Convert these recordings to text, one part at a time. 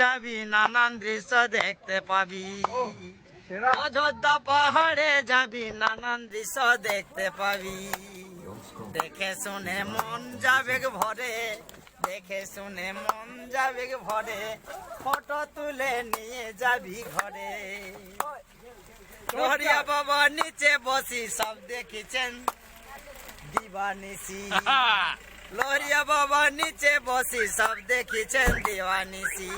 যাবি নানান দৃশ্য দেখতে পাবি। অযোধ্যা পাহাড়ে যাবি নানান দৃশ্য দেখতে পাবি। দেখে শুনে মন যাবে ভরে দেখে শুনে মন যাবে ভরে ফটো তুলে নিয়ে যাবি ঘরে। লোহরিয়া বাবা নিচে বসি সব দেখেছেন দিবানিসি। লোহরিয়া বাবা নিচে বসি সব দেখেছেন দিবানিসি।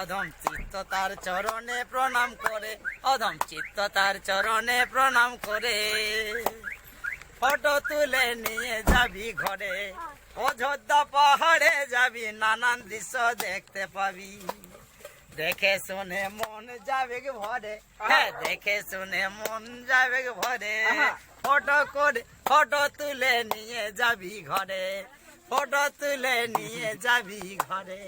অধম চিত্ত তার চরণে প্রণাম করে। অধম চিত্ত তার চরণে প্রণাম করে। ফটো তুলে নিয়ে যাবি ঘরে অযোধ্যা পাহাড়ে যাবি নানান দৃশ্য দেখতে পাবি। দেখে শুনে মন যাবে ভরে হ্যাঁ দেখে শুনে মন যাবে ভরে। ফটো করে ফটো তুলে নিয়ে যাবি ঘরে ফটো তুলে নিয়ে যাবি ঘরে।